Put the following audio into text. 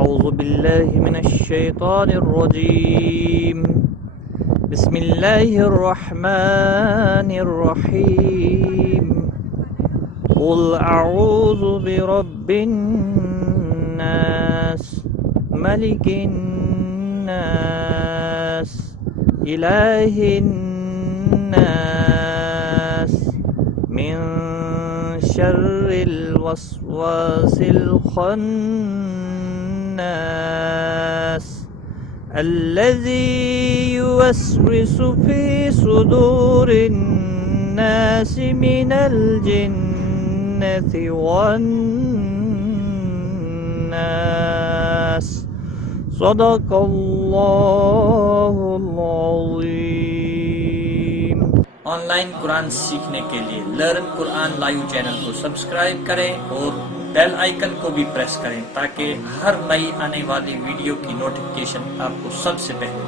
أعوذ بالله من الشيطان الرجيم. بسم الله الرحمن الرحيم. قل أعوذ برب الناس ملك الناس إله الناس من شر الوسواس الخناس الذي يوسوس في صدور الناس من الجنة والناس. صدق الله العظيम। ऑनलाइन कुरान सीखने के लिए लर्न कुरान लाइव चैनल को सब्सक्राइब करें और बेल आइकन को भी प्रेस करें ताकि हर नई आने वाली वीडियो की नोटिफिकेशन आपको सबसे पहले